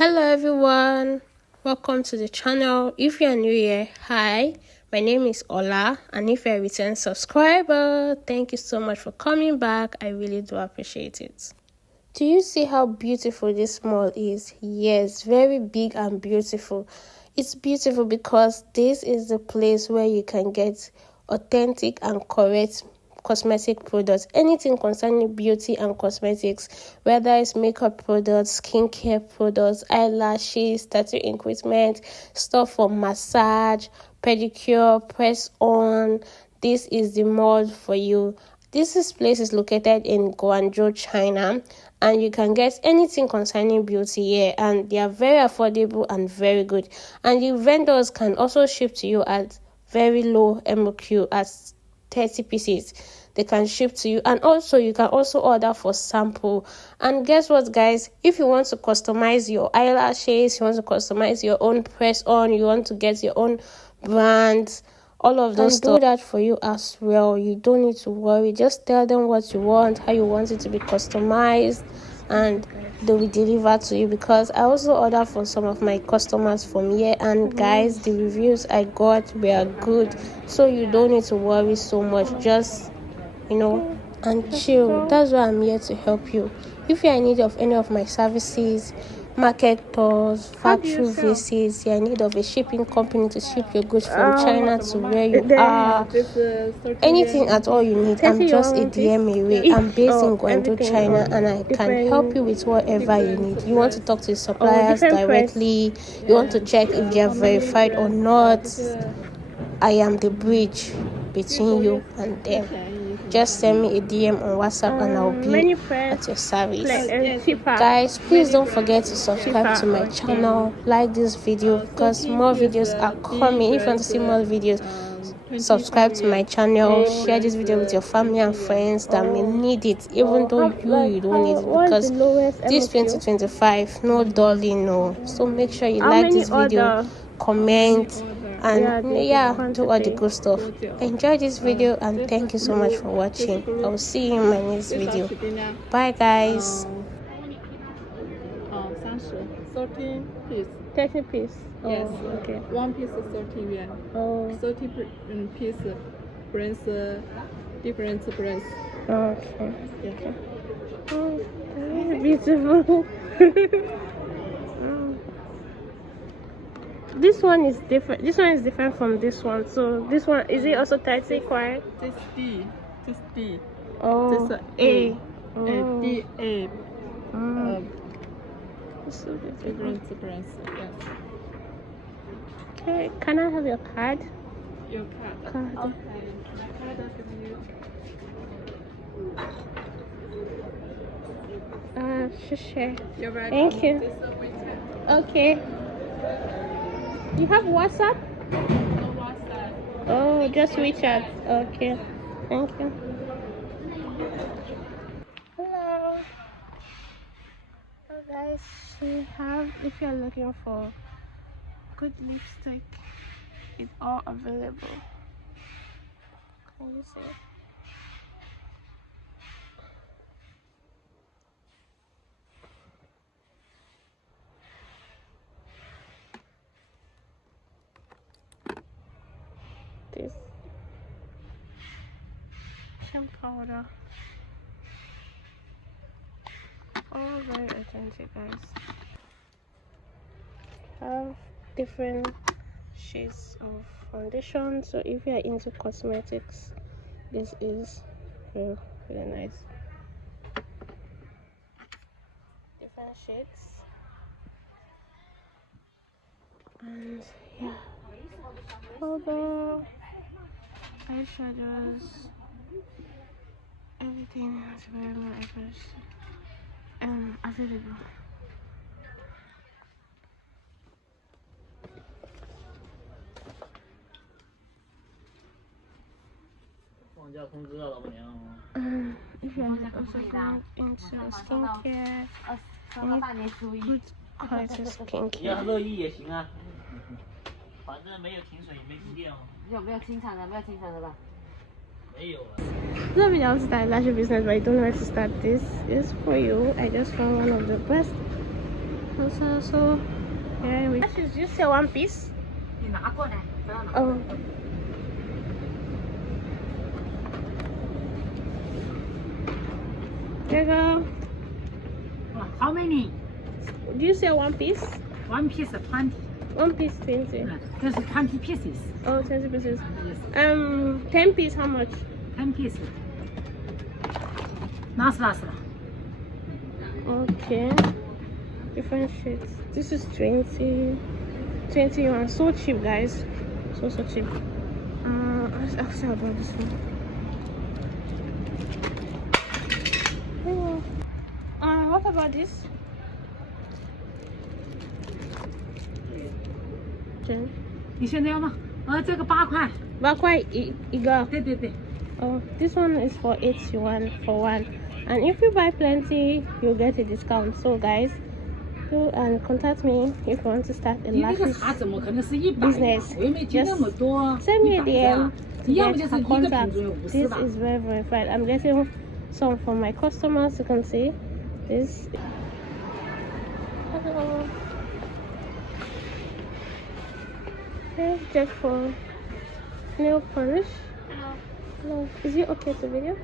Hello everyone, welcome to the channel. If you are new here, hi, my name is Ola, and if you're a return subscriber, thank you so much for coming back. I really do appreciate it. Do you see how beautiful this mall is? Yes, very big and beautiful. It's beautiful because this is the place where you can get authentic and correct cosmetic products, anything concerning beauty and cosmetics, whether it's makeup products, skincare products, eyelashes, tattoo equipment, stuff for massage, pedicure, press on. This is the mall for you. This place is located in Guangzhou, China, and you can get anything concerning beauty here, and they are very affordable and very good. And the vendors can also ship to you at very low MOQ as 30 pieces. They can ship to you, and also you can also order for sample. And guess what, guys, if you want to customize your eyelashes, you want to customize your own press on, you want to get your own brands, all of those stuff, do that for you as well. You don't need to worry. Just tell them what you want, how you want it to be customized, and they will deliver to you. Because I also order for some of my customers from here, and guys, the reviews I got were good, so you don't need to worry so much. Just and chill. That's why I'm here to help you. If you're in need of any of my services, market tours, factory visits, you're in need of a shipping company to ship your goods from China to where you are, anything at all you need, I'm just a DM away. I'm based in Guangzhou, China, and I can help you with whatever you need. You want to talk to suppliers directly, you want to check if they are verified or not, I am the bridge between you and them. Just send me a DM on WhatsApp and I'll be at your service. Guys, please don't forget to subscribe to my channel, like this video because more videos are coming. If you want to see more videos, subscribe to my channel, share this video with your family and friends that may need it, even though you don't need it, because this 2025, no darling, no. So make sure you like this video, comment, and do all the good stuff. Enjoy this video, and thank you so much for watching. I will see you in my next video. Bye guys. 13 piece. 30 piece. Yes. Okay. One piece is 30 yuan. 30 piece brings different brands. Okay. Yeah. Oh, very beautiful. This one is different. This one is different from this one. So this one, is it also 30 quiet? This D. This D. Oh. This A. A. D. A. So Different brands. Yes. Okay. Can I have your card? Your card. Okay. Sure. You're very Thank you. Okay. You have WhatsApp? No WhatsApp. Oh, just WeChat. Okay. Thank you. Hello. Hello guys. We have, if you're looking for good lipstick, it's all available. Can you see? This shampoo powder, all very authentic, guys. Have different shades of foundation, so if you are into cosmetics, this is really nice. Different shades, and yeah, powder, eyeshadows, everything is very available. If you're also going into skincare, good quality skincare. 反正没有停水，没停电哦。有没有清场的？没有清场的吧？没有了。Nobody else start lash business, but I don't know where to start. This is for you. I just found one of the best So yeah, we should you say one piece. Oh. There you go. How many? Do you say one piece? One piece 20. One piece 20. This is 20 pieces. Oh, 20 pieces. Yes. 10 piece, how much? 10 pieces. Last. Okay. Different shades. This is 20 yuan. So cheap, guys. So cheap. Let's ask her about this one. What about this? Okay. 你现在要吗？这个8块。8块一个。对。Oh, this one is for 8 yuan for one. And if you buy plenty, you'll get a discount. So guys, go and contact me if you want to start a lashes business. Just send me a DM to get a contact. This is very fine. I'm getting some from my customers. You can see this. Hello. Let's check for nail polish. Hello. Is it okay to video?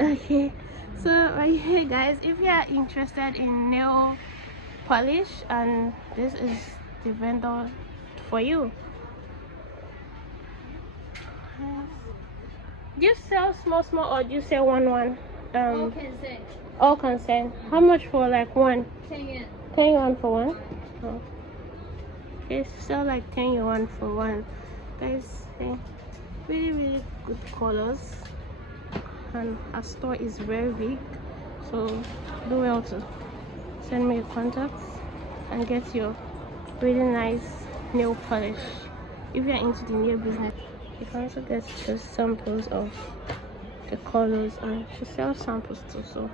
Okay. So right here, guys, if you are interested in nail polish, and this is the vendor for you. Do you sell small or do you sell one? All consent. How much for like one? 10 yuan. 10 yuan for one. Oh. Okay, sell like 10 yuan for one. Guys, really good colors, and our store is very big, so do well to send me your contacts and get your really nice nail polish. If you're into the nail business, you can also get just samples of the colors, and she sells samples too. So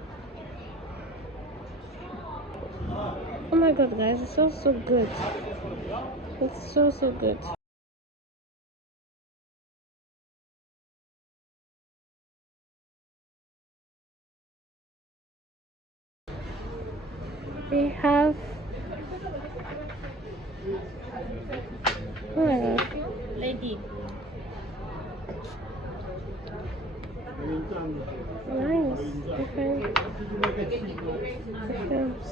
oh my god, guys, it smells so good. It's so good. We have, oh my god, Lady. nice, different perfumes.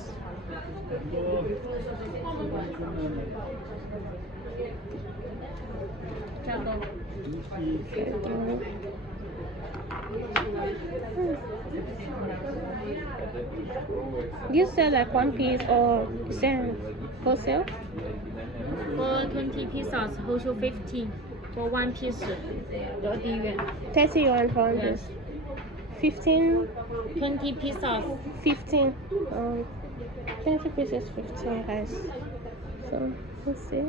You sell like one piece or sell wholesale? For 20 pieces, wholesale 15. For one piece, 30 yuan. 30 yuan for one piece. 15. 20 pieces. 15. 20 pieces, 15, guys. So let's see.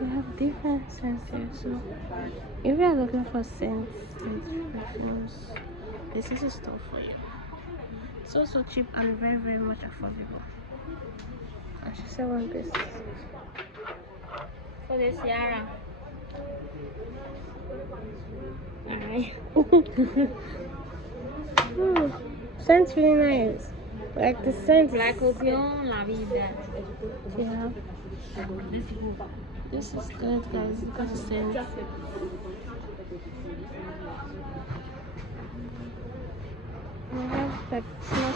We have different scents here. So if you are looking for scents and perfumes, this is a store for you. It's also cheap and very much affordable. I should sell one piece. For the Sierra. Alright. Scent's really nice. Like the scent. Black opium, la vida. Yeah. This is good, guys. Look at the scent. We have like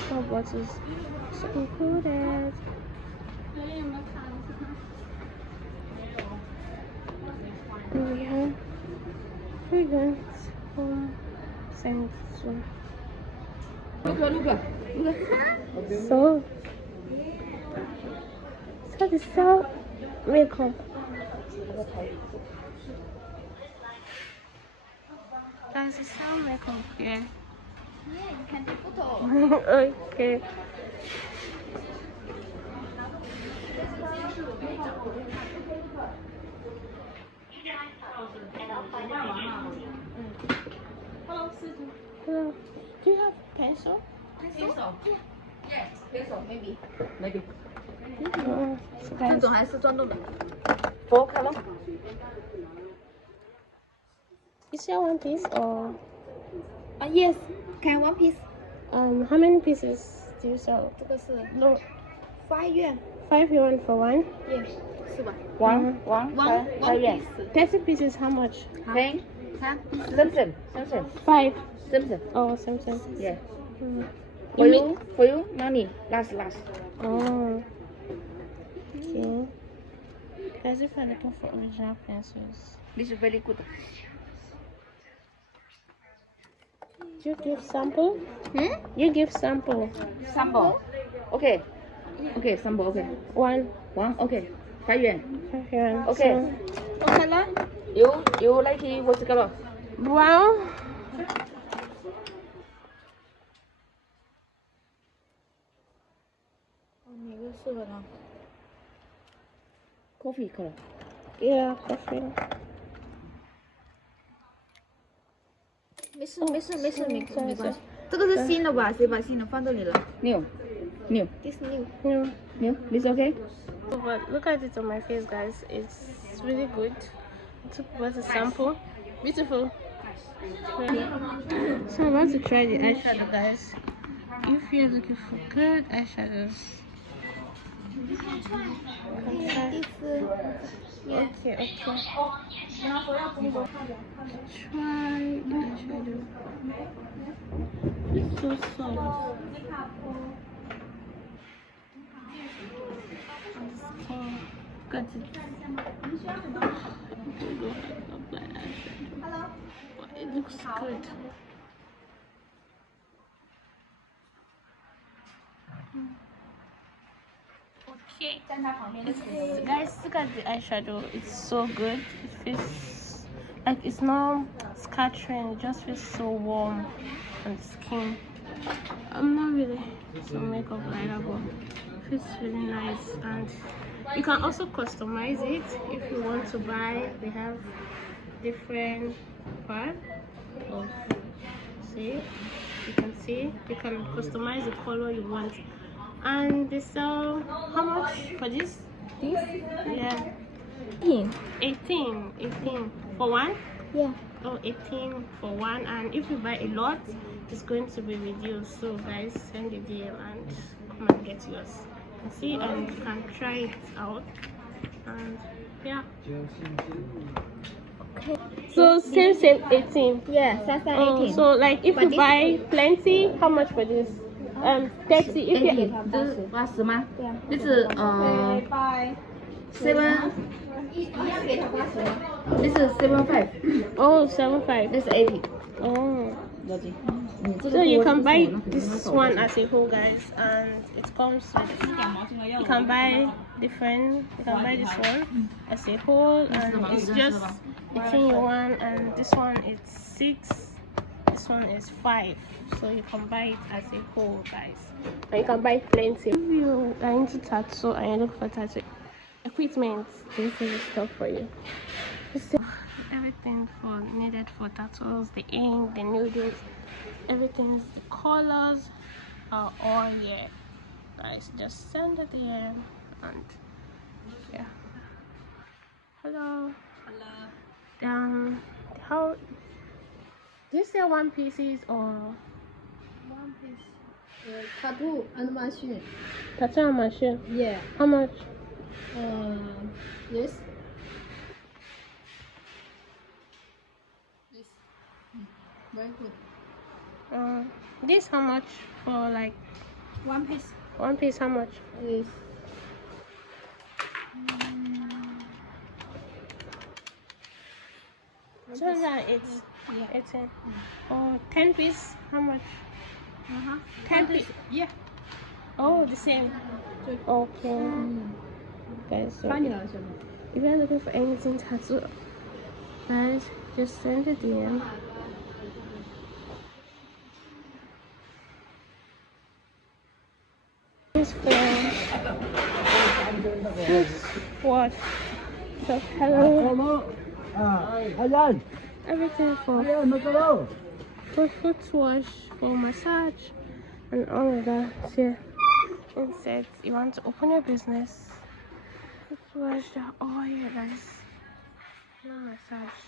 small bottles so included. And we have fragrance home scents. So they sell makeup. Guys, they sell makeup here. Yeah, you can take photo. Okay. Hello. Do you have pencil? Pencil? Yes, pencil, maybe. Oh, so guys, 这种还是转动的。 you sell one piece or Yes, can one piece? how many pieces do you sell? 这个是 No, 5元， 5 yuan for one. 是吧？ One 1 yuan. piece， 30 pieces, how much? 10. 3 Samson. 5. Samson. Oh, Samsung. Yeah. Mm. For you, money. Last. Oh. Okay. Guys, if you're looking for original pencils, This is very good. do you give sample? You give sample. Sample. Okay. Okay, sample. Okay. One. Okay. 5 yuan. 5 yuan. Okay. So, what color？ You like it what color? brown.哦，哪个适合他？ Coffee color. Yeah, coffee. 没事，没关系。这个是新的吧？谁把新的放这里了 New.？This new。 Yeah. New. This okay? But look at it on my face, guys. It's really good. I took about a sample. Beautiful. So I'm about to try the eyeshadow, guys. If you're looking for good eyeshadows, you can try. Okay. Try the eyeshadow. It's so soft. Skin. Got it. But it looks good. Okay. Guys, look at the eyeshadow. It's so good. It feels like it's not scattering. It just feels so warm on the skin. I'm not really some makeup writer, but it feels really nice. And you can also customize it if you want to buy. They have different parts of, see, you can see you can customize the color you want. And they sell how much for this? Yeah, 18 for one. Yeah. Oh, 18 for one. And if you buy a lot, it's going to be reduced. So guys, send a DM and come and get yours. You see, and you can try it out. And yeah. Okay. So same 18. Yeah, size 18. So like if you buy plenty, how much for this? 30. If you 这是80吗？对啊。这是7. This is 75. oh 75. This is 80. Oh. So you can buy this one as a whole, guys, and it comes with, you can buy different, you can buy this one as a whole, and it's just 18 yuan, and this one is 6, this one is 5, so you can buy it as a whole, guys, and you can buy plenty. If you are into tattoo and you look for tattoo equipment, this is the stuff for you. Everything needed for tattoos, the ink, the noodles, everything, the colors are all here, guys. Just send it here. And yeah, hello. How do you sell one pieces or 1 piece. Tattoo and machine. tattoo and machine? Yeah. How much? Yes. This. Very good. This how much for like 1 piece. one piece? How much? Yes. So that it's 18. Oh, 10 piece. How much? 10 piece. Yeah. Oh, the same. Okay. Guys, so 翻你了，兄弟。 if you're looking for anything tattoo, guys, just send a DM. This for wash. So hello. Everything for foot wash, for massage, and all of that. Yeah. Instead, you want to open your business. Foot wash, all here, guys. No massage.